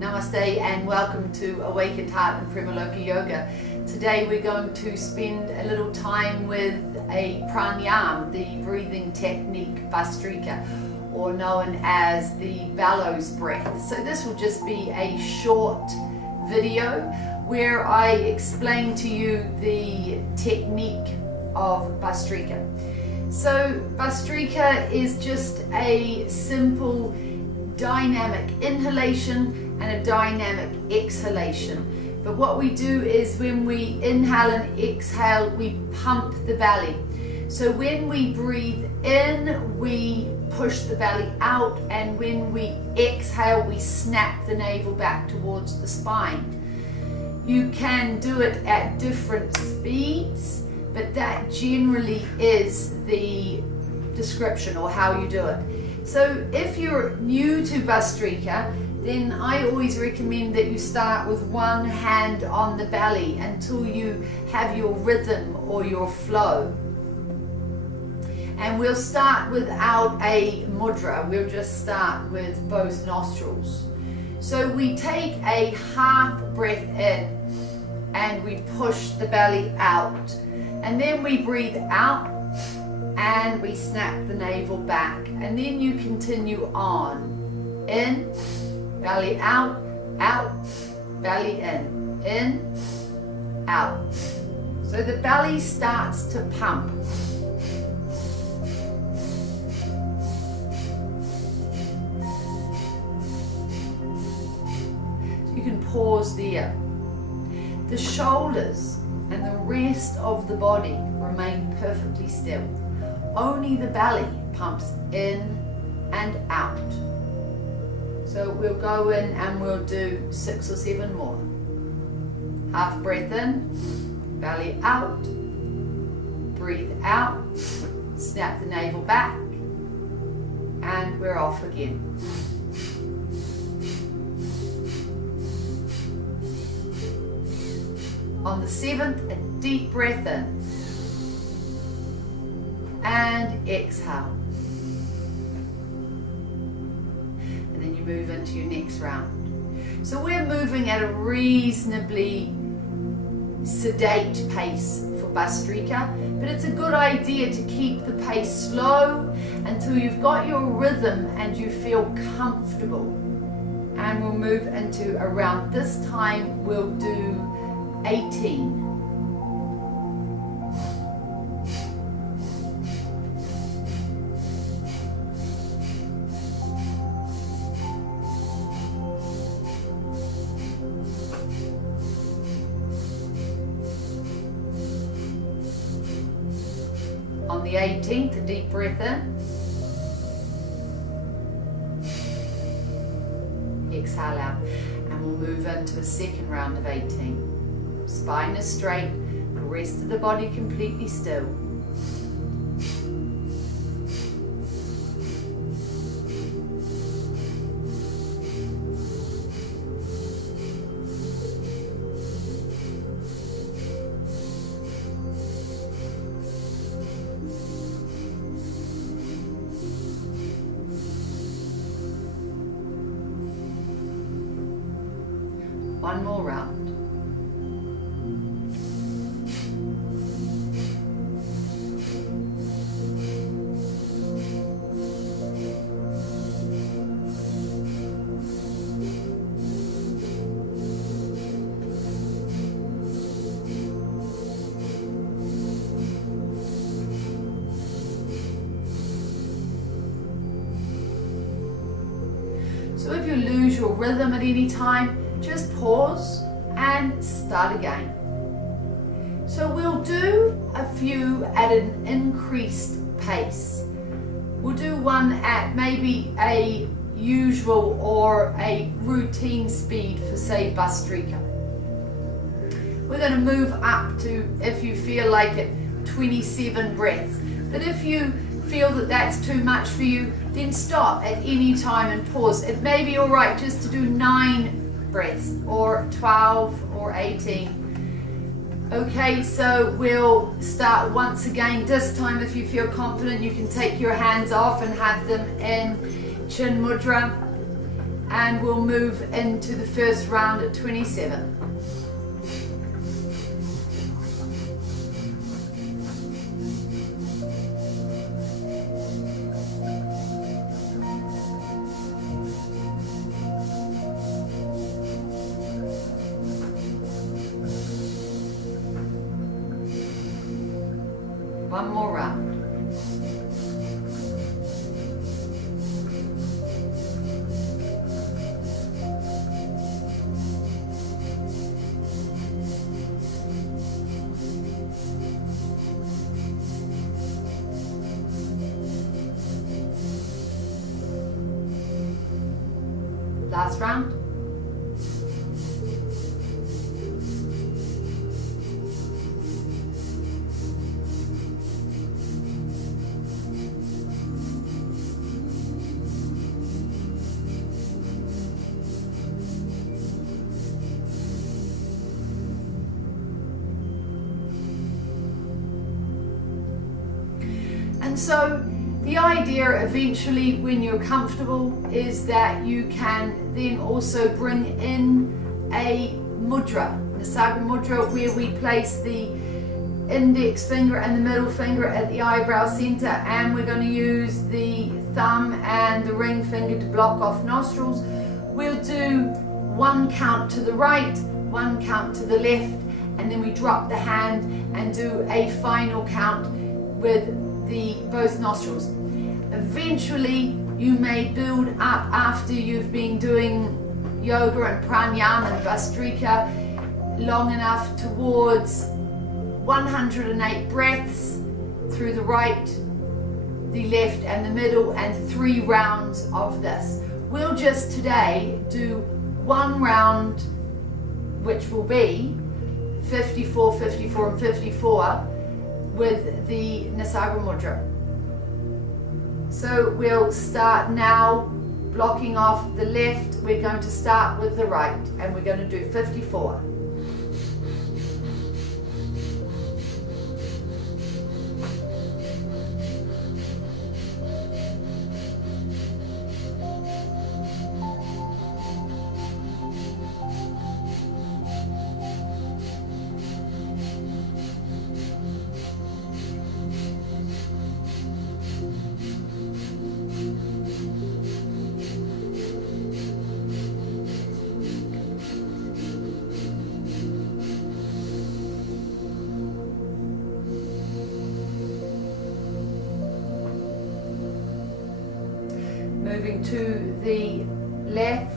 Namaste and welcome to Awakened Heart and Premaloka Yoga. Today we're going to spend a little time with a Pranayama, the breathing technique Bhastrika, or known as the Bellows breath. So this will just be a short video where I explain to you the technique of Bhastrika. So Bhastrika is just a simple dynamic inhalation and a dynamic exhalation. But what we do is when we inhale and exhale, we pump the belly. So when we breathe in, we push the belly out, and when we exhale, we snap the navel back towards the spine. You can do it at different speeds, but that generally is the description or how you do it. So if you're new to Bhastrika, then I always recommend that you start with one hand on the belly until you have your rhythm or your flow. And we'll start without a mudra, we'll just start with both nostrils. So we take a half breath in and we push the belly out. And then we breathe out and we snap the navel back. And then you continue on. In, belly out, out, belly in, out. So the belly starts to pump. So you can pause there. The shoulders and the rest of the body remain perfectly still. Only the belly pumps in and out. So we'll go in and we'll do 6 or 7 more. Half breath in, belly out, breathe out, snap the navel back, and we're off again. On the 7th, a deep breath in and exhale. And then you move into your next round. So we're moving at a reasonably sedate pace for Bhastrika, but it's a good idea to keep the pace slow until you've got your rhythm and you feel comfortable. And we'll move into around this time, we'll do 18. On the 18th, a deep breath in. Exhale out. And we'll move into a second round of 18. Spine is straight, the rest of the body completely still. One more round. So if you lose your rhythm at any time, just pause and start again. So we'll do a few at an increased pace. We'll do one at maybe a usual or a routine speed for, say, Bhastrika. We're going to move up to, if you feel like it, 27 breaths. But if you feel that that's too much for you, then stop at any time and pause. It may be alright just to do 9 breaths or 12 or 18. Okay, so we'll start once again. This time, if you feel confident, you can take your hands off and have them in Chin Mudra. and we'll move into the first round at 27. One more round. Last round. And so the idea eventually, when you're comfortable, is that you can then also bring in a mudra, the Saga mudra, where we place the index finger and the middle finger at the eyebrow center, and we're going to use the thumb and the ring finger to block off nostrils. We'll do one count to the right, one count to the left, and then we drop the hand and do a final count with both nostrils. Eventually you may build up, after you've been doing yoga and pranayama and Bhastrika long enough, towards 108 breaths through the right, the left and the middle, and 3 rounds of this. We'll just today do 1 round, which will be 54, 54 and 54 with the Nisaga mudra. So we'll start now, blocking off the left. We're going to start with the right, and we're going to do 54. Moving to the left.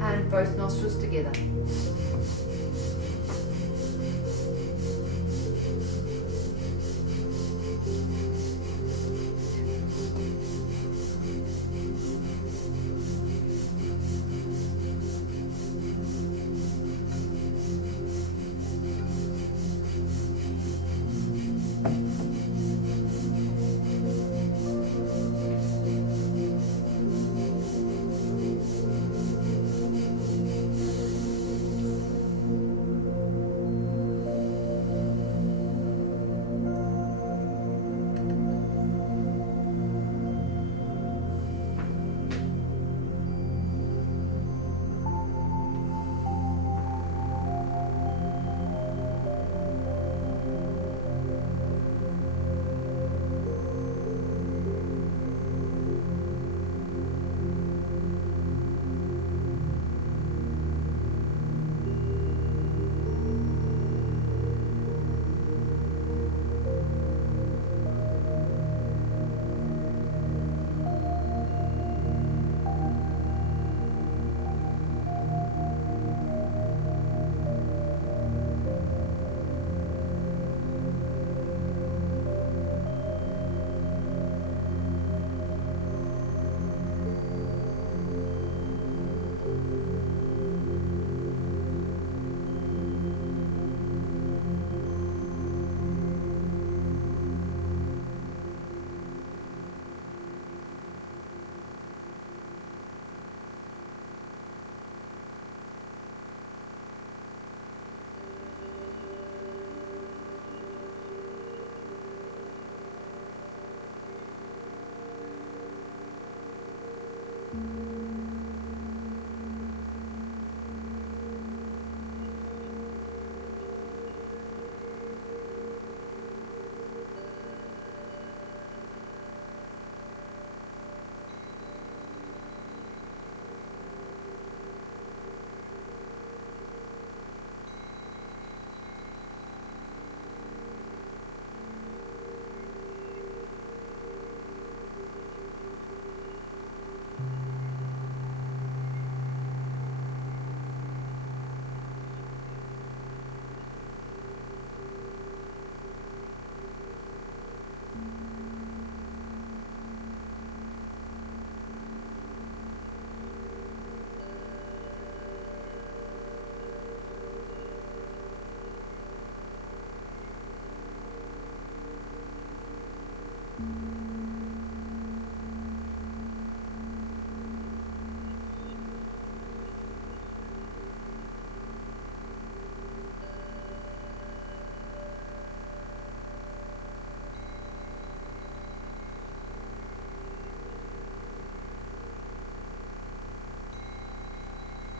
And both nostrils together.